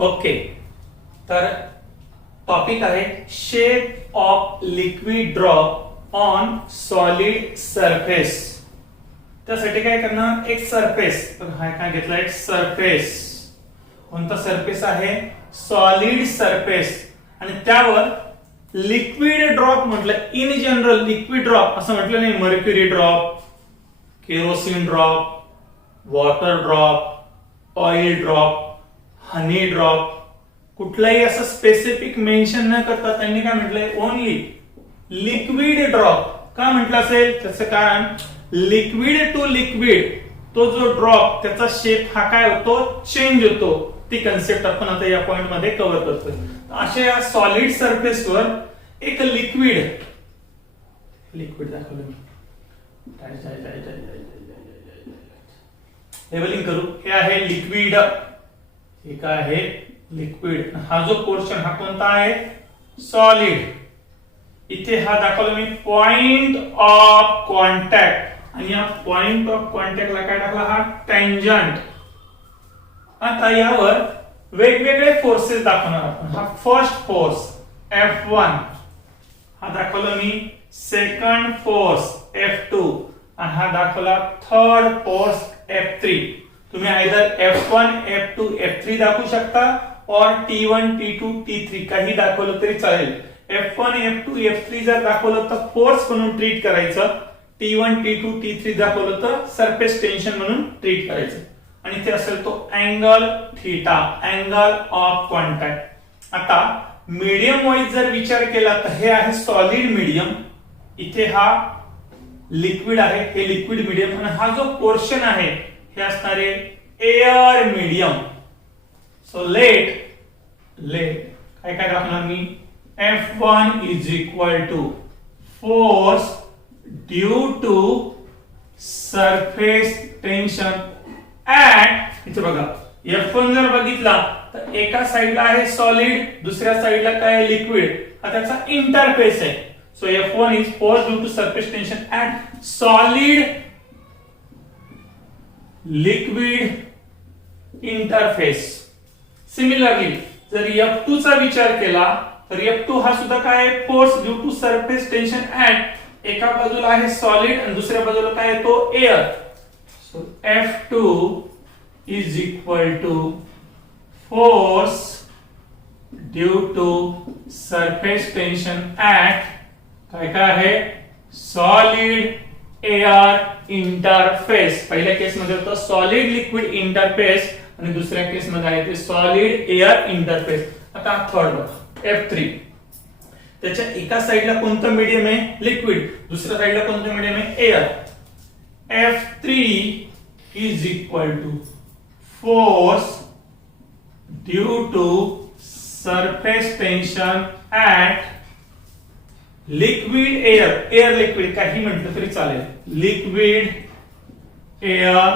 Okay, तर topic आहे shape of liquid drop on solid surface. त्यासाठी काय करणार, एक सरफेस, तर हा काय घेतला, एक सरफेस. कोणता सरफेस आहे, सॉलिड सरफेस, आणि त्यावर लिक्विड ड्रॉप म्हटलं. इन जनरल लिक्विड ड्रॉप असं म्हटलं नाही, mercury drop, kerosene drop, water drop, oil drop, honey drop, कुठलाही असं स्पेसिफिक मेन्शन न करता त्यांनी काय म्हटलंय, ओनली लिक्विड ड्रॉप. का म्हटलं असेल, त्याचं कारण लिक्विड टू लिक्विड तो जो ड्रॉप त्याचा शेप हा काय होतो, चेंज होतो. ती कन्सेप्ट आपण आता या पॉइंट मध्ये कव्हर करतोय. अशा या सॉलिड सरफेसवर एक लिक्विड दाखवलं मी. लेबलिंग करू. हे आहे लिक्विड, हे काय आहे, लिक्विड. हा जो पोर्शन हा कोणता आहे, सॉलिड. इथे हा दाखवला मी पॉइंट ऑफ कॉन्टॅक्ट, आणि या पॉइंट ऑफ कॉन्टॅक्टला काय टाकला, हा टँजंट. आता यावर वेगवेगळे फोर्सेस दाखवणार आपण. हा फर्स्ट फोर्स F1 हा दाखवला मी, सेकंड फोर्स F2, आणि हा दाखवला थर्ड फोर्स F3. तुम्ही आयदर F1, F2, F3 दाखवू शकता, और T1, T2, T3 काही दाखवलं तरी चालेल. F1, F2, F3 जर दाखवलं तर फोर्स म्हणून ट्रीट करायचं. T1, T2, T3 दाखवलं तर सरफेस टेन्शन म्हणून ट्रीट करायचं. आणि ते असेल तो angle theta, angle of contact. आता मीडियम वाईज जर विचार केला तर हे आहे सॉलिड मीडियम, इथे हा लिक्विड आहे, हे लिक्विड मीडियम, आणि हा जो पोर्शन आहे हे असणार आहे एअर मीडियम. सो लेट काय काय दाखवणार मी, F1 is equal to force due to surface tension at, इथे बघा F1 जर बघितला तर एका साइडला आहे सॉलिड, दुसऱ्या साइडला काय आहे, लिक्विड. हा त्याचा इंटरफेस आहे. So F1 is force due to surface tension at solid liquid interface. Similarly जर F2 चा विचार केला तर F2 हा सुद्धा काय आहे, force due to surface tension at, एका बाजूला आहे सॉलिड आणि दुसऱ्या बाजूला काय आहे, तो air. So F2 is equal to force due to surface tension at काय आहे, solid air interface. पहिल्या केस मध्ये होतं सॉलिड लिक्विड इंटरफेस, आणि दुसऱ्या केस मध्ये आहे ते सॉलिड एअर इंटरफेस. आता थर्ड बघा F3, त्याच्या एका साइडला कोणतं मीडियम आहे, लिक्विड, दुसऱ्या साइडला कोणतं मीडियम आहे, air. F3 is equal to force due to surface tension at liquid air liquid काही म्हटलं तरी चालेल, liquid air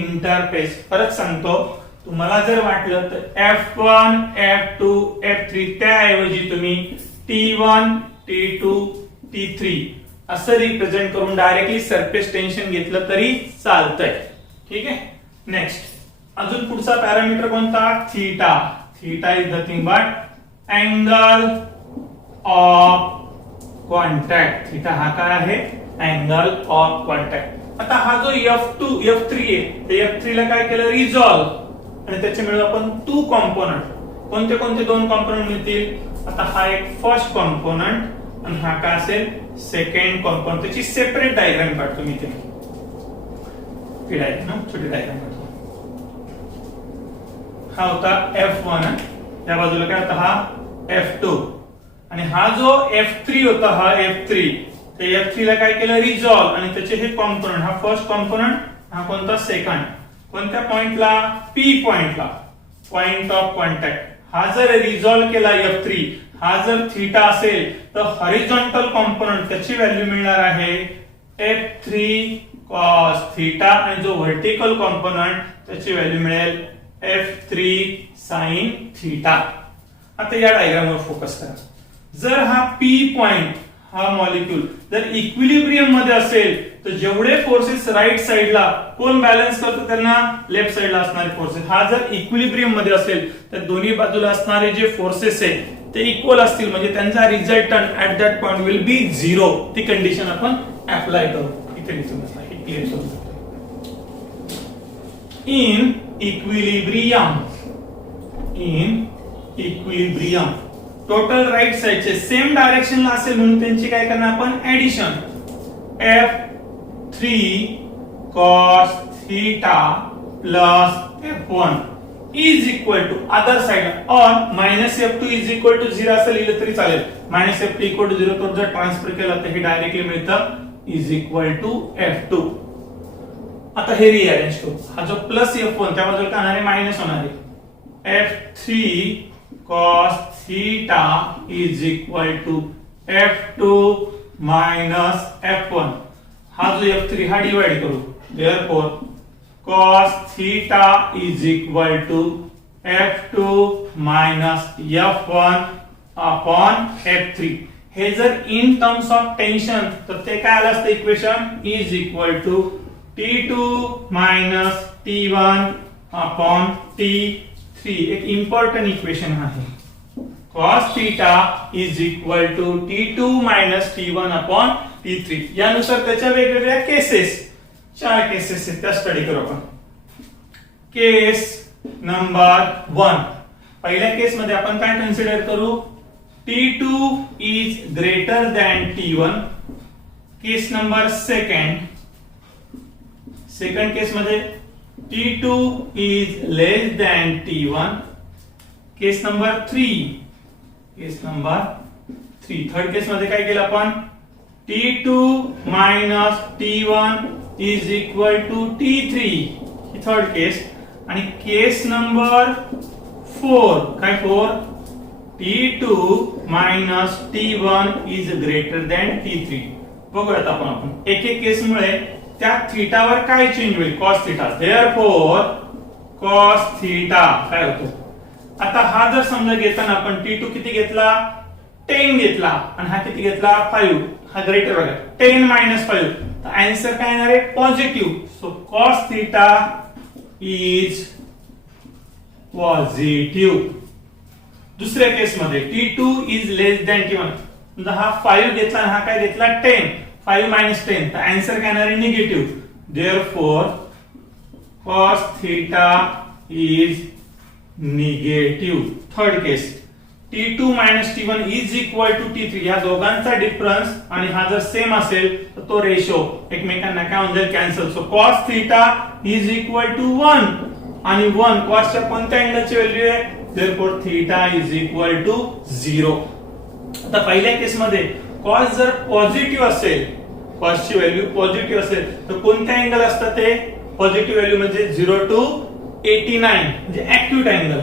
interface. परत सांगतो, तुम्हाला जर वाटलं तर F1, F2, F3 त्याऐवजी तुम्ही T1, T2, T3 असं रिप्रेझेंट करून डायरेक्टली सरफेस टेन्शन घेतलं तरी चालतंय. ठीक आहे. नेक्स्ट अजून पुढचा पॅरामीटर कोणता, theta. Theta is nothing but angle of contact. Theta हा काय आहे, अँगल ऑफ कॉन्टॅक्ट. आता हा जो F2, F3 आहे, ते F3 ला काय केलं, रिझॉल्व, आणि त्याचे मिळून आपण 2 कॉम्पोनंट. कोणते कोणते 2 कॉम्पोनंट मिळतील, आता हा एक फर्स्ट कॉम्पोनंट आणि हा काय असेल, सेकंड कॉम्पोनंट. त्याची सेपरेट डायग्राम काढतो मी इथे, छोटी डायग्राम काढतो. हा होता F1, या बाजूला काय होता, हा F2, आणि हा जो F3 होता, हा F3, ते F3 ला काय केलं, रिझॉल्व, आणि त्याचे हे कॉम्पोनंट, हा फर्स्ट कॉम्पोनंट, हा कोणता, सेकंड. कोणत्या पॉइंटला, P पॉइंटला, पॉइंट ऑफ कॉन्टॅक्ट. हा जर रिझॉल्व केला F3, हा जर थीटा असेल तर हॉरिझॉन्टल कॉम्पोनंट त्याची व्हॅल्यू मिळणार आहे F3 cos थीटा, आणि जो व्हर्टिकल कॉम्पोनंट त्याची व्हॅल्यू मिळेल F3 sin थीटा. आता या डायग्रामवर फोकस करा. जर हा P पॉइंट हा मॉलिक्यूल जर इक्विलिब्रियम मध्ये असेल तर जेवढे फोर्सेस राईट साइडला कोण बॅलन्स करतो त्यांना लेफ्ट साइडला असणारे फोर्सेस, हा जर इक्विलिब्रियम मध्ये असेल तर दोन्ही बाजूला असणारे जे फोर्सेस आहे ते इक्वल असतील म्हणजे त्यांचा resultant at that point will be 0. ती कंडिशन आपण अप्लाय करू. इथे लिहून हे क्लिअर करू. इन इक्विलिब्रियम टोटल राईट साइडचे सेम डायरेक्शनला असेल म्हणून त्यांची काय करणार आपण addition. F3 cos theta plus F1 is equal to other side or minus F2 is equal to 0 असं लिहिलं तरी चालेल. minus F2 equal to 0 तो जर ट्रान्सफर केला तर हे डायरेक्टली मिळतं is equal to F2. आता हे रिअरेंज करू. हा जो प्लस F1 त्या बाजूला काय आहे मायनस होणार आहे. F3 cos theta is equal to F2 minus F1. हा जो F3 हा डिवाइड करू. Therefore cos theta is equal to F2 minus F1 upon F3. हे जर इन टर्म्स ऑफ टेन्शन तर ते काय आलं असतं equation is equal to T2 minus T1 upon T3. एक इम्पॉर्टंट इक्वेशन आहे. cos theta is equal to T2 minus T1 upon T3. यानुसार त्याच्या वेगवेगळ्या केसेस 4 केसेस आहेत त्या स्टडी करू आपण. केस नंबर 1. पहिल्या केस मध्ये आपण काय कन्सिडर करू T2 is greater than T1. Case number second case मध्ये T2 is less than T1. Case number 3. Third case मध्ये काय केलं आपण T2 minus T1 is equal to T3. ही थर्ड केस. आणि केस नंबर 4 काय 4 T2 minus T1 is greater than T3. बघूयात आपण एक एक केस मुळे त्या थीटावर काय चेंज होईल cos theta. Therefore cos theta काय होतो. आता हा जर समजा घेताना आपण T2 किती घेतला 10 घेतला आणि हा किती घेतला 5. हा ग्रेटर बघा 10 minus 5 तर आन्सर काय येणार आहे positive. So cos theta is positive. दुसऱ्या केस मध्ये T2 is less than T1. समजा हा 5 घेतला आणि हा काय घेतला 10. 5 minus 10 तर आन्सर काय येणार आहे negative. Therefore cos theta is negative. Third case T2 minus T1 is equal to T3. या दोघांचा डिफरन्स आणि हा जर सेम असेल तर तो रेशो एकमेकांना काय होऊन जाईल cancel. So cos theta is equal to 1 आणि 1 cosच्या कोणत्या अँगलची व्हॅल्यू आहे. Therefore theta is equal to 0. आता पहिल्या केस मध्ये cos जर पॉझिटिव्ह असेल cosची व्हॅल्यू पॉझिटिव्ह असेल तर कोणत्या अँगल असतात ते पॉझिटिव्ह व्हॅल्यू म्हणजे 0 to 89 म्हणजे acute angle.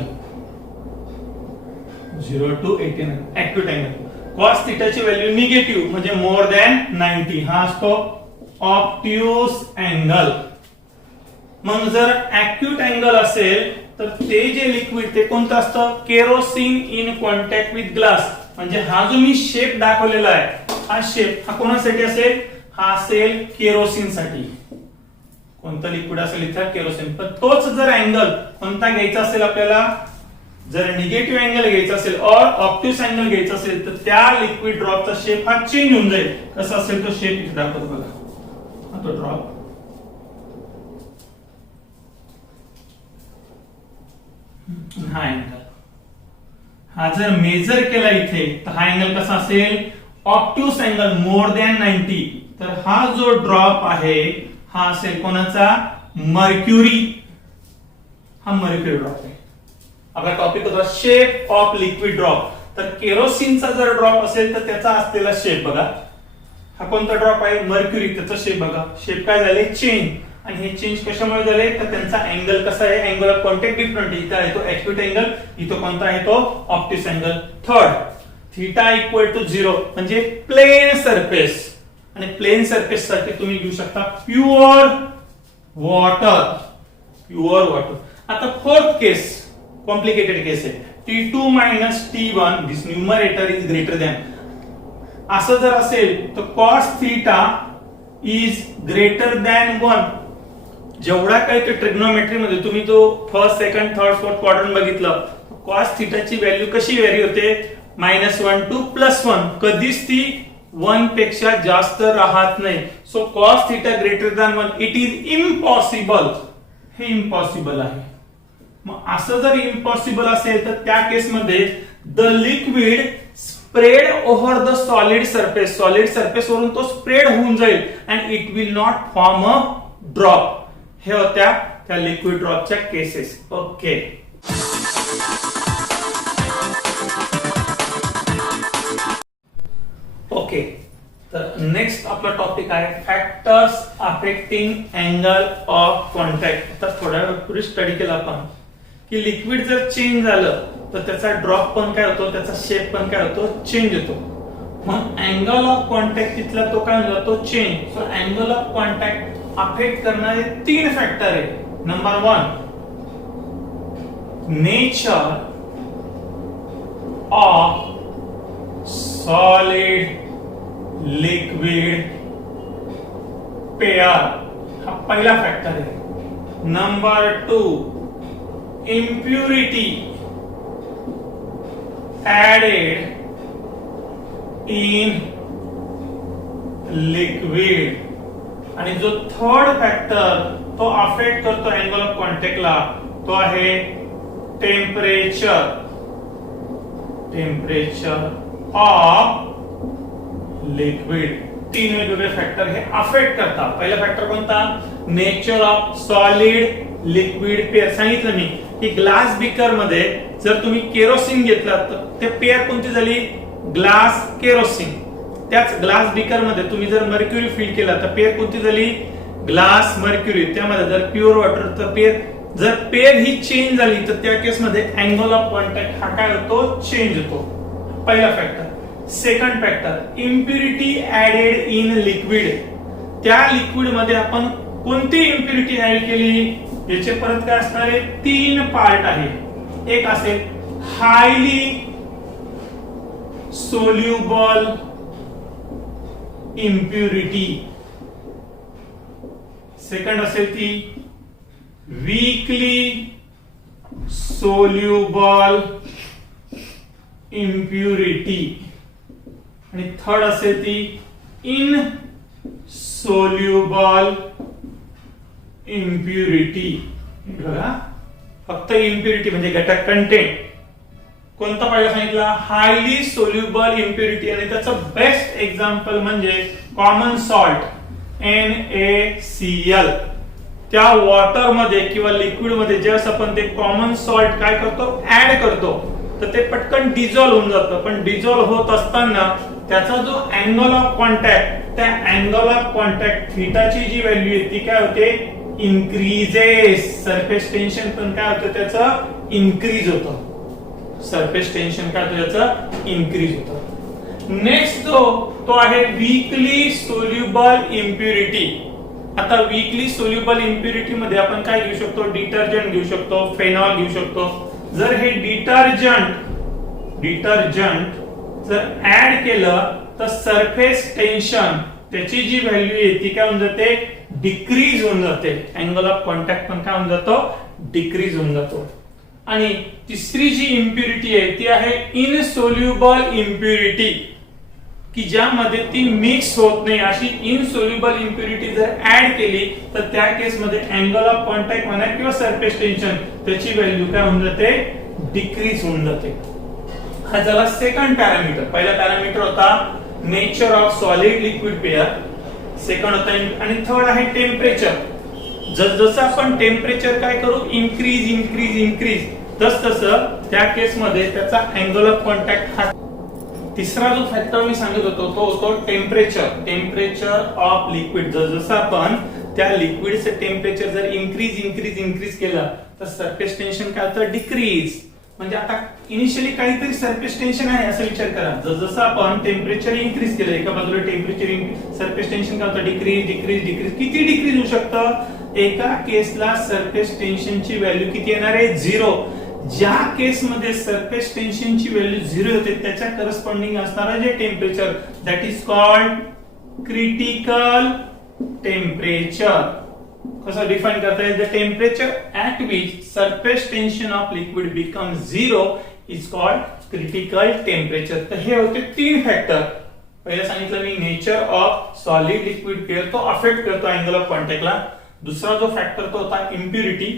0 to 89 acute angle. cos थीटाची व्हॅल्यू निगेटिव्ह म्हणजे मोर दॅन 90 हा असतो ऑब्ट्यूस अँगल. मग जर ऍक्यूट अँगल असेल तर ते जे लिक्विड ते कोणतं असतं kerosene in contact with glass. म्हणजे हा जो मी शेप दाखवलेला आहे हा शेप हा कोणासाठी असेल हा असेल केरोसिन साठी. कोणतं लिक्विड असेल इथं केरोसिन. पण तोच जर अँगल कोणता घ्यायचा असेल आपल्याला जर निगेटिव्ह अँगल घ्यायचा असेल और ऑब्ट्यूस अँगल घ्यायचा असेल तर त्या लिक्विड ड्रॉपचा शेप हा चेंज होऊन जाईल. कसा असेल तो शेप इथे दाखवतो बघा. हा तो ड्रॉप हा अँगल हा जर मेजर केला इथे तर हा अँगल कसा असेल ऑब्ट्यूस अँगल मोर दॅन 90. तर हा जो ड्रॉप आहे हा असेल कोणाचा मर्क्युरी. हा मर्क्युरी ड्रॉप आहे. आपला टॉपिक होता शेप ऑफ लिक्विड ड्रॉप. तर केरोसिनचा जर ड्रॉप असेल तर त्याचा असलेला शेप बघा. हा कोणता ड्रॉप आहे मर्क्युरी. त्याचा शेप बघा. शेप काय झाले चेंज. आणि हे चेंज कशामुळे झाले तर त्यांचा अँगल कसा आहे अँगल ऑफ कॉन्टॅक्ट डिफरंट. इथं आहे तो ऍक्यूट अँगल इथं कोणता आहे तो obtuse angle. Third theta equal to 0 म्हणजे प्लेन सरफेस. आणि प्लेन सरफेस साठी तुम्ही घेऊ शकता प्युअर वॉटर. आता फोर्थ केस कॉम्प्लिकेटेड केस आहे. T2 minus T1 this numerator is greater than. असं जर असेल तर cos theta is greater than 1. जेवढा काही ते ट्रिग्नोमेट्री मध्ये तुम्ही तो first second third fourth quadrant बघितलं, कॉस थीटाची व्हॅल्यू कशी व्हेरी होते, -1 to +1. कधीच ती 1 पेक्षा जास्त राहत नाही. So cos theta greater than 1 it is impossible. हे इम्पॉसिबल आहे. मग असं जर इम्पॉसिबल असेल तर त्या केसमध्ये the liquid spread over the solid surface, solid surface वरून तो स्प्रेड होऊन जाईल and it will not form a drop. हे होत्या त्या लिक्विड ड्रॉपच्या केसेस. Okay, okay. तर नेक्स्ट आपला टॉपिक आहे factors affecting angle of contact. तर थोड्या वेळ स्टडी केला आपण की लिक्विड जर चेंज झालं तर त्याचा ड्रॉप पण काय होतो, त्याचा शेप पण काय होतो, चेंज होतो. मग अँगल ऑफ कॉन्टॅक्ट तिथला तो काय होतो, तो change. So angle of contact affect करणारे 3 फॅक्टर आहे. Number 1 nature of solid liquid pair, हा पहिला फॅक्टर आहे. Number 2 impurity added in liquid. आणि जो थर्ड फॅक्टर तो अफेक्ट करतो अँगल ऑफ कॉन्टॅक्टला, तो आहे टेम्परेचर. Temperature of liquid. 3 वेगवेगळे फॅक्टर हे अफेक्ट करतात. पहिला फॅक्टर कोणता, nature of solid liquid pair. सांगितलं मी की ग्लास बीकर मध्ये जर तुम्ही केरोसिन घेतला तर ते पेयर कोणती झाली, ग्लास केरोसिन. त्याच ग्लास बीकर मध्ये तुम्ही जर मर्क्युरी फिल केला तर पेयर कोणती झाली, ग्लास मर्क्युरी. त्यामध्ये जर प्युअर वॉटर तर पेयर, जर पेयर ही चेंज झाली तर त्या केस मध्ये अँगल ऑफ कॉन्टॅक्ट हा काय होतो, चेंज होतो. पहिला factor. Second factor impurity added in liquid. त्या लिक्विड मध्ये आपण कोणती इम्प्युरिटी ऍड केली, याचे परत काय असणार आहे, 3 पार्ट आहे. एक असेल हायली सोल्युबल इम्प्युरिटी, सेकंड असेल ती वीकली सोल्युबल इम्प्युरिटी आणि थर्ड असेल ती इनसोल्युबल इम्प्युरिटी. बघा, फक्त इम्प्युरिटी म्हणजे घटक कंटेंट. कोणता पहिला सांगितला, हायली सोल्युबल इम्प्युरिटी. आणि त्याचं बेस्ट एक्झाम्पल म्हणजे कॉमन सॉल्ट NaCl. त्या वॉटर मध्ये किंवा लिक्विड मध्ये ज्यावेळेस आपण ते कॉमन सॉल्ट काय करतो, ऍड करतो, तर ते पटकन डिझॉल्व्ह होऊन जातं. पण डिझॉल्व्ह होत असताना त्याचा जो अँगल ऑफ कॉन्टॅक्ट, त्या अँगल ऑफ कॉन्टॅक्ट थीटाची जी व्हॅल्यू आहे ती काय होते, इन्क्रीजेस. सरफेस टेन्शन पण काय होतं, त्याचं इन्क्रीज होतं. सरफेस टेन्शन काय होतं, त्याचं इन्क्रीज होतं. नेक्स्ट जो तो आहे वीकली सोल्युबल इम्प्युरिटी. आता वीकली सोल्युबल इम्प्युरिटी मध्ये आपण काय घेऊ शकतो, डिटर्जंट घेऊ शकतो, फेनॉल घेऊ शकतो. जर हे डिटर्जंट जर ऍड केलं तर सरफेस टेन्शन त्याची जी व्हॅल्यू आहे ती काय होऊन जाते, डिक्रीज होऊन जाते. अँगल ऑफ कॉन्टॅक्ट पण काय होऊन जातो, डिक्रीज होऊन जातो. आणि तिसरी जी इम्प्युरिटी आहे ती आहे इनसोल्युबल इम्प्युरिटी, की ज्यामध्ये ती मिक्स होत नाही. अशी इनसोल्युबल इम्प्युरिटी जर ऍड केली तर त्या केस मध्ये अँगल ऑफ कॉन्टॅक्ट म्हणा किंवा सरफेस टेन्शन त्याची व्हॅल्यू काय होऊन जाते, डिक्रीज होऊन जाते. हा झाला सेकंड पॅरामीटर. पहिला पॅरामीटर होता nature of solid liquid pair, second होता आणि थर्ड आहे टेम्परेचर. जसं आपण टेम्परेचर काय करू, इन्क्रीज इन्क्रीज इन्क्रीज, तसं त्या केस मध्ये त्याचा अँगल ऑफ कॉन्टॅक्ट हा. तिसरा जो फॅक्टर मी सांगत होतो तो होतो टेम्परेचर. Temperature of liquid. जसं आपण त्या लिक्विडचं टेम्परेचर जर इन्क्रीज इन्क्रीज इन्क्रीज केलं तर सरफेस टेन्शन काय होतं, डिक्रीज. म्हणजे आता इनिशियली काहीतरी सरफेस टेन्शन आहे असं विचार करा. जसं आपण टेम्परेचर इन्क्रीज केलं, एका बाजूला टेम्परेचर सरफेस टेन्शन काय होतं, डिक्रीज डिक्रीज डिक्रीज. किती डिक्रीज होऊ शकतं, एका केसला सरफेस टेन्शनची व्हॅल्यू किती येणार आहे, 0. ज्या केसमध्ये सरफेस टेन्शनची व्हॅल्यू 0 होते त्याच्या करस्पॉन्डिंग असणारं जे temperature that is called critical temperature. कसं डिफाइन करता येईल? The temperature at which surface tension of liquid become 0 is called critical temperature. तर हे होते 3 फॅक्टर. पहिलं सांगितलं मी nature of solid liquid pair, तो अफेक्ट करतो अँगल ऑफ कॉन्टॅक्टला. दुसरा जो फॅक्टर तो होता इम्प्युरिटी,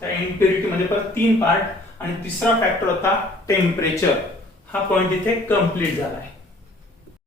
त्या इम्प्युरिटी मध्ये परत 3 पार्ट. आणि तिसरा फॅक्टर होता टेम्परेचर. हा पॉइंट इथे कंप्लीट झाला आहे.